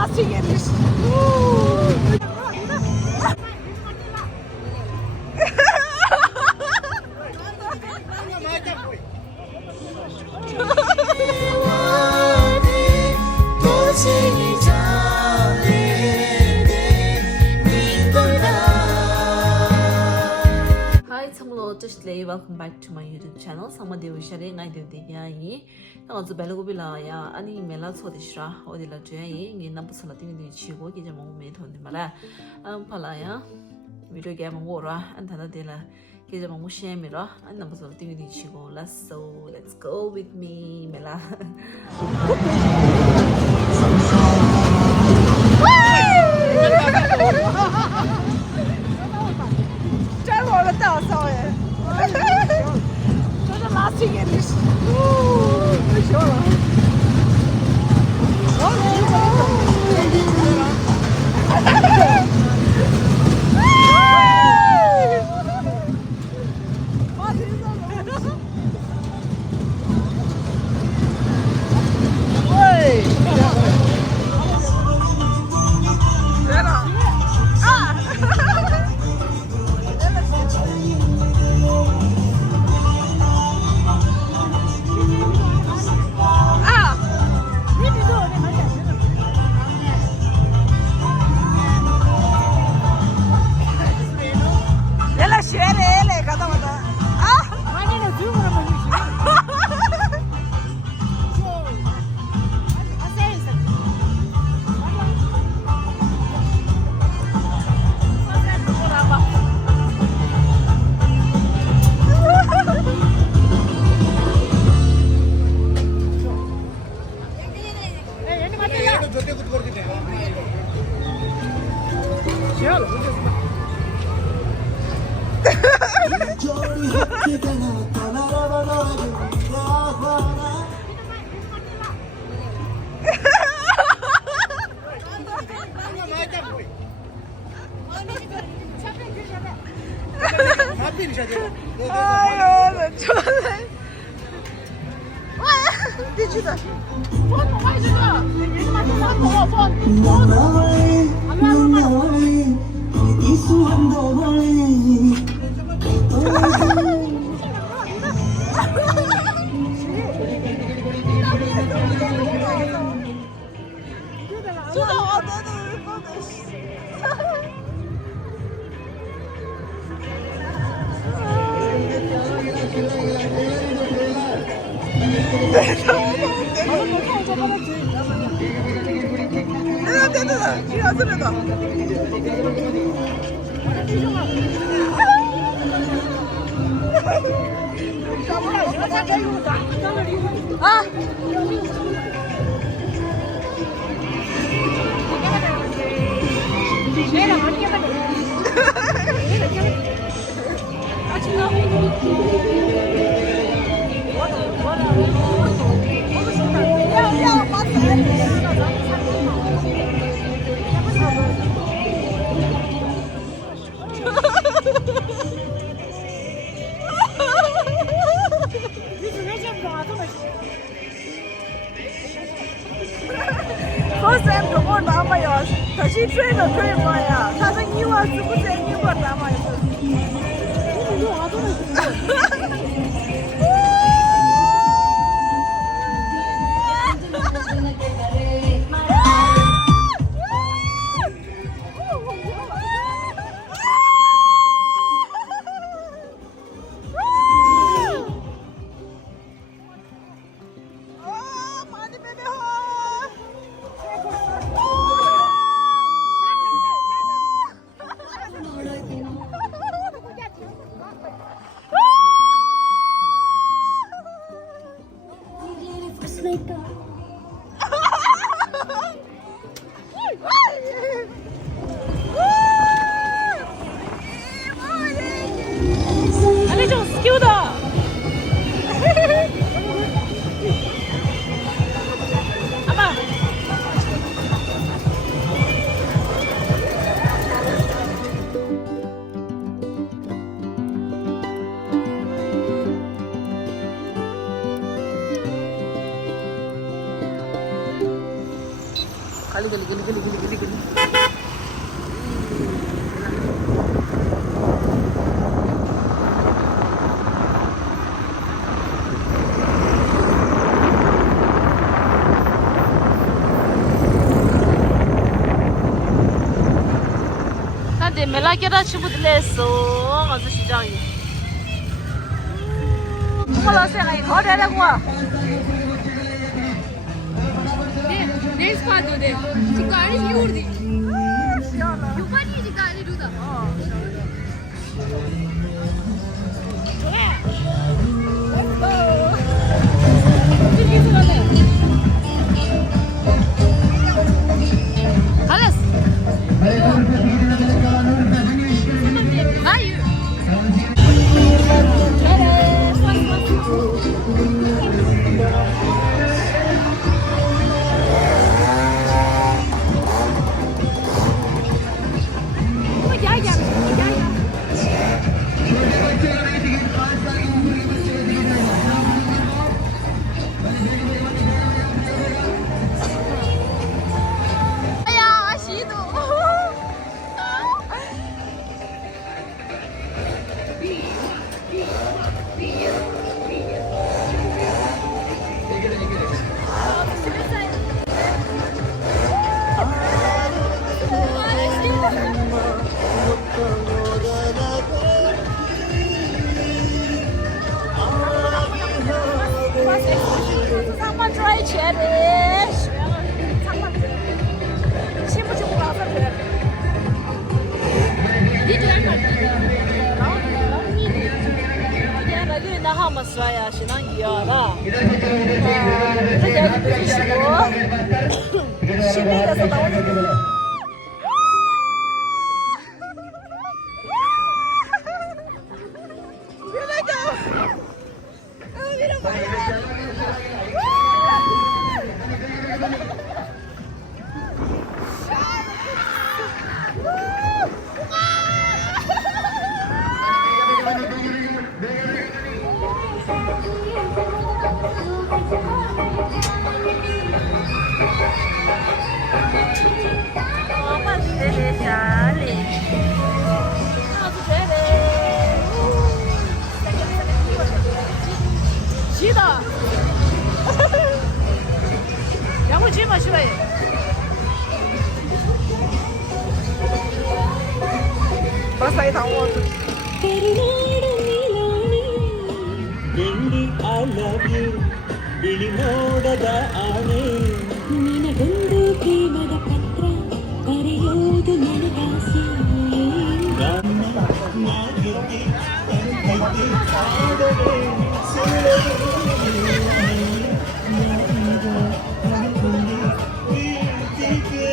laughing at this. Welcome back to my YouTube channel. Sama devu share ngai devu dia yi. Na zo belago bila ya ani mela so dishra odila jya yi ngi na busala ti ni chigo ki jamo me thon mala. Pala ya video game ngora antana dela ki jamo share mi ra an na busala ti ni chigo. Let's go with me mela. Laughing at this. Did you First time to go down by yours. She trained a train by ya. Doesn't you are super saying you got down by yours. 갈리. 근데 멜라게다 치부들레서 가서 시장이. 누가 생각이 더 되는 거야? Ne spazio de? Cicari iurdi. 시원해. Yupani cicari ruda. Halas. Hayır. 상만 드라이 체리. 상만. 침부 좀 가서 그래. 나 하면 써야 신앙 이어라. 그래서 드시고 시민에서 나오는 지다. 양을 지 마시래. 버사이 당원. I love you ಬಿಳಿ ಮೋಡದ ಆಣೆ ನಿನಗೊಂದು ಪ್ರೇಮದ ಪತ್ರ ಬರೆಯೋದು ನನಗಾಸೆ ನನ್ನ ಮಾತಿಗೆ ಕೈಗೆ ಸಾಡದೆ ಸುಳ್ಳದೆ ನಾನೀಗ ಅನ್ಕೊಂಡೆ ಪ್ರೀತಿಗೆ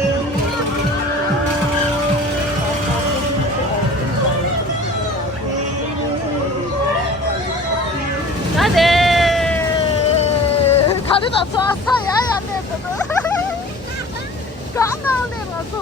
다리가 좋아서야 되거든. 까만 내려서.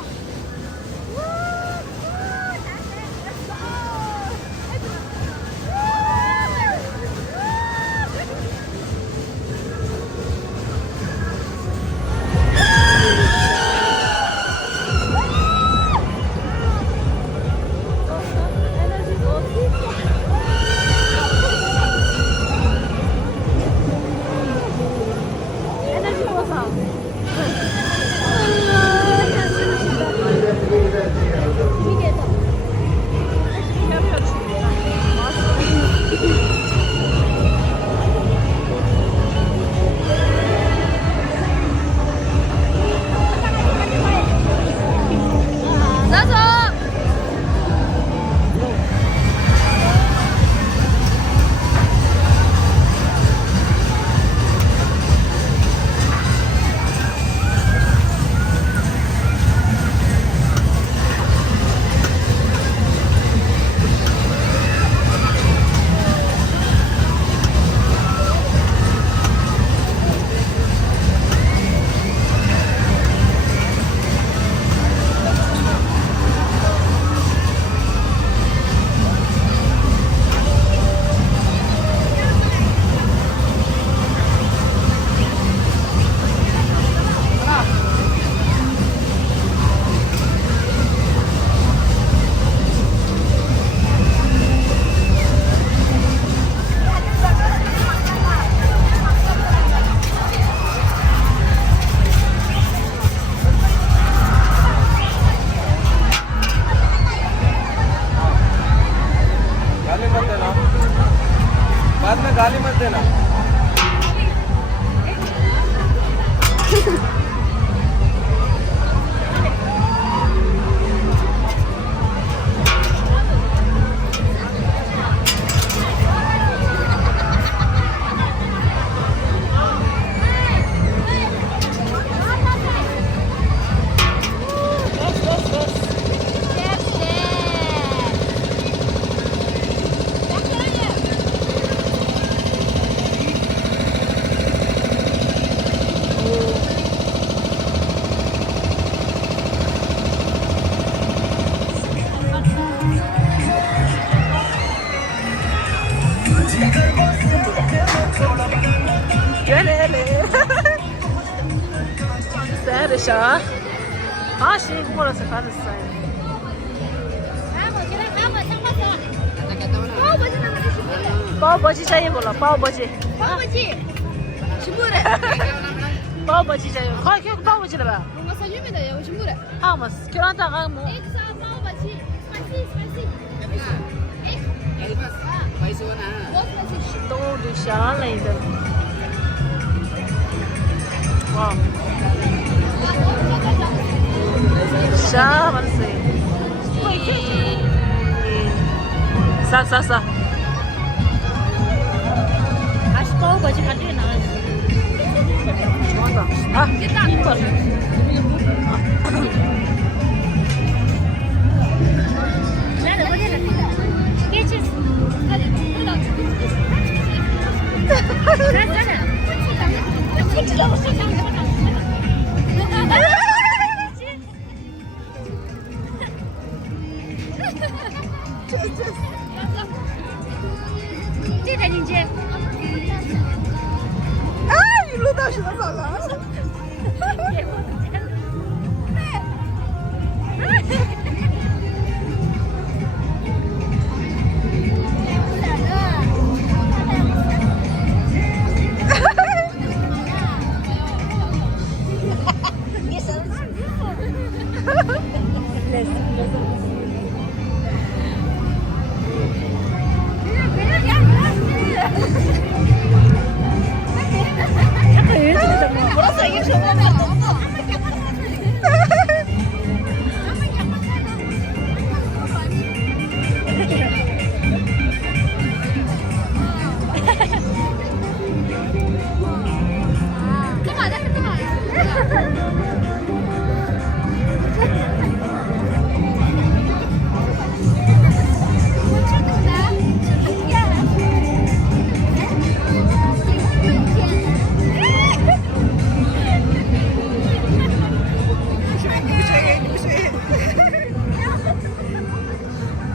에너지 보상. 샤. 다시 걸어서 가졌어요. पावभाजी चाहिए बोला पावभाजी पावभाजी 신부래 पावभाजी चाहिए खा क्यों पावभाजी लगा 뭔가 사주면은 여기 신부래 हाँ बस क्यों ना था 뭐 엑사 पावभाजी 스파이시 तो डिशा नहीं था वाह डिशा बन से सा आज पावभाजी खाते ना 좋아한다 아 이뻐 일로 다시 나가라.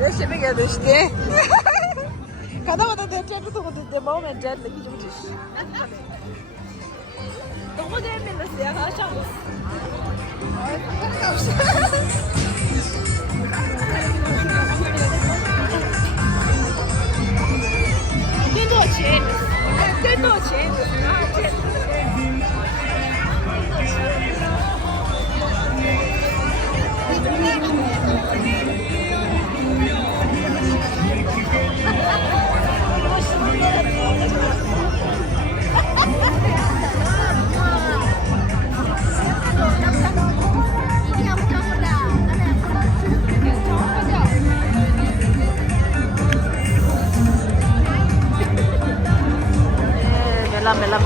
열심히 해야 돼, 시대. 가다마다 내 쟤도 보고 내 마음에 쟤 느끼지 못했어. 너무 재밌었어, 야, 가자.更多钱，更多钱，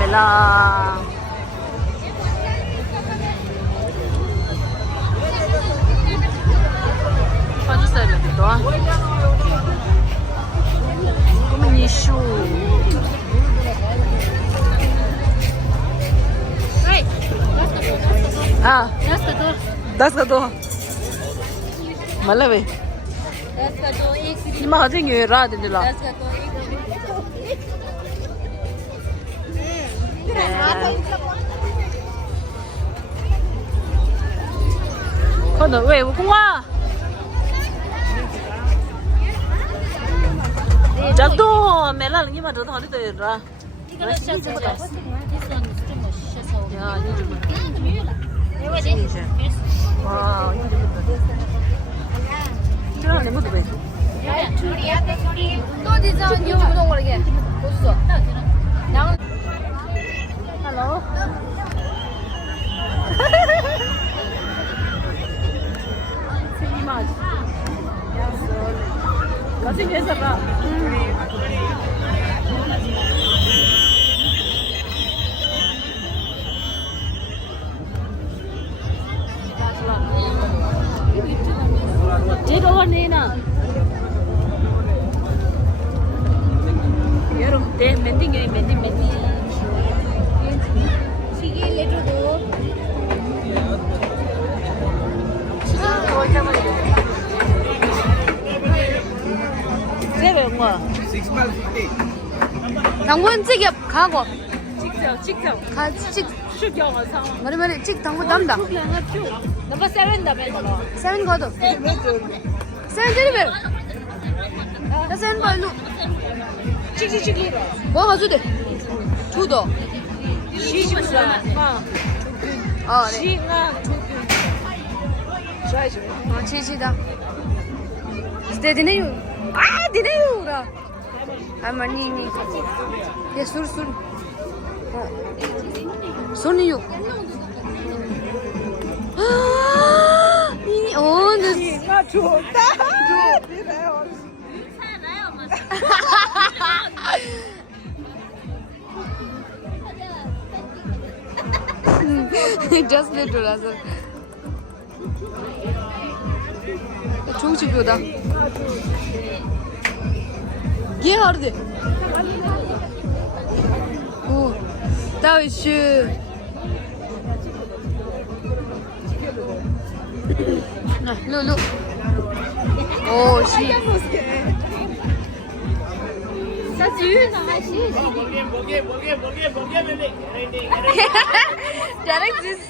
멜라. 봐주세요, 또. 고민이 쇼. 아, 10 का 2. मतलब है 10 का 2 एक 이마 어디 뉴라 된들라 10 का 2 एक 건너 왜 우공아 작도 멜라 이마 더 어디 되라 이거 셔츠 야 이거 좀 이거 와 이거 좀这你们准备 또 디자 뉴 운동 거리게 보수죠 양 Hello. Too much. Yeah, sorry. Kasih biasa pak. Take over Nina. You're mending. 양분 찌개 가고 직접 가 찌 머리 머리 찍 당구 담다. 넘버 7 담에. 7 거도. 7 드리벨. 나 7 발로. 찍. 뭐 가지고 돼? 주도. 시집사. 아, 네. 시가 좋아요. 아, 치치다. 이제 되네요. 아, 되네요라. 아마니니. 예, 술. 손이요. 아, 이 오늘 시가 좋다. 좋네요. just little 조지표다. 얘 하르데. 오, 다위슈. 루루. 오, 시. Direct this.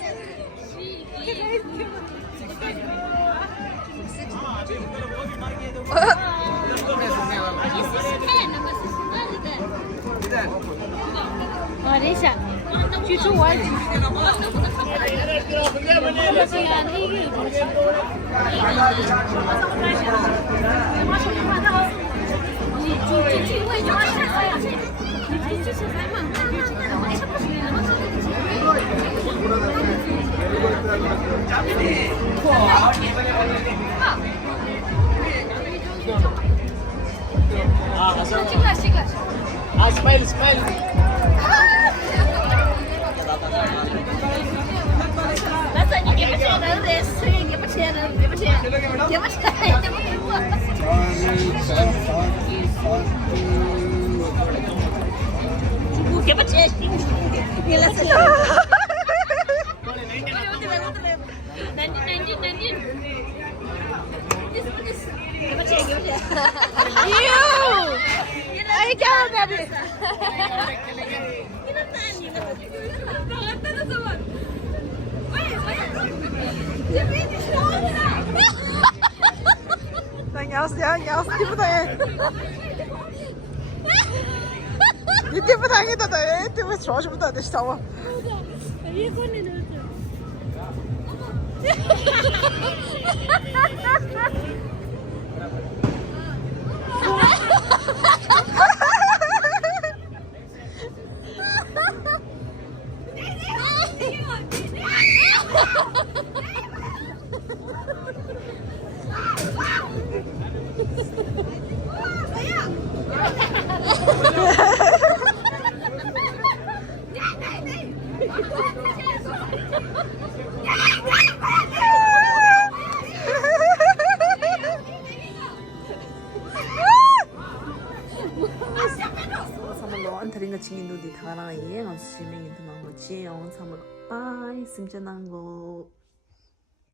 Yas tipi de. Ne tipi de da da. Tipi çoğuş bu da işte ama. Taringa chingin do di thara ye ngam streaming into nango che on samlo bye simcha nango